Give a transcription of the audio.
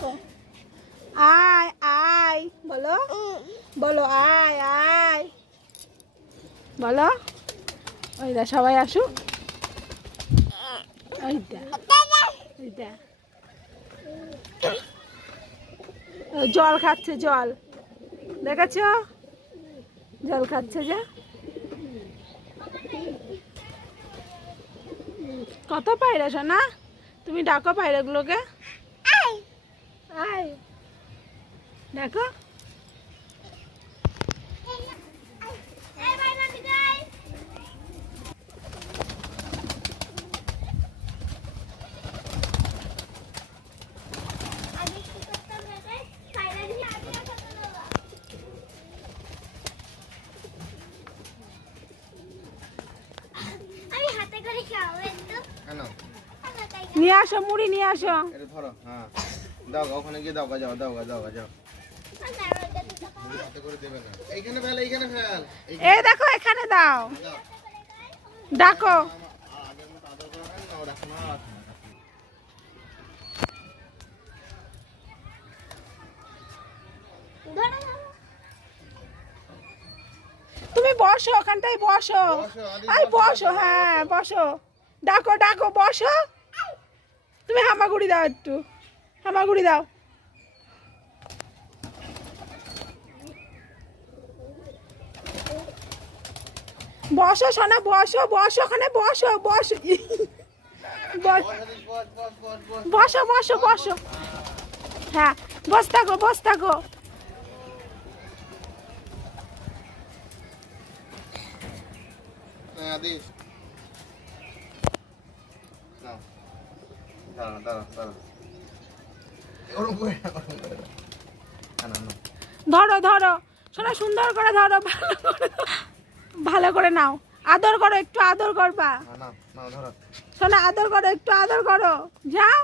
আয় আয় বলো। বলো আয় আয়। বলো। ওইটা সবাই আসুক। ওইটা ওইটা ও, জল খাচ্ছে জল। দেখেছ? জল খাচ্ছে যে। কত পায়রা সোনা? তুমি ডাকো পায়রাগুলোকে। আয়। দেখো। নিয়ে আসো মুড়ি নিয়ে আসো। ধরো হ্যাঁ। দাও ওখানে গিয়ে দাও গা যাও দাও গা যাও গা যাও এই- দেখো এখানে দাও। দাও। ডাকো। তুমি বসো ওখানটায় বসো। আই বসো হ্যাঁ বসো। ডাকো ডাকো বসো। তুমি হামাগুড়ি দাও একটু। হামাগুড়ি দাও বসো সোনা বসো বসো ওখানে বসো বসো বস- বস, বস, হ্যাঁ বস থাকো বস থাকো হ্যাঁ, আদি। নাও। ধরো ধরো। সোনা সুন্দর করে ধরো, ভালো করে ভালো করে নাও। আদর করো, একটু আদর করবা। শোনো, আদর করো, একটু আদর করো। যাও।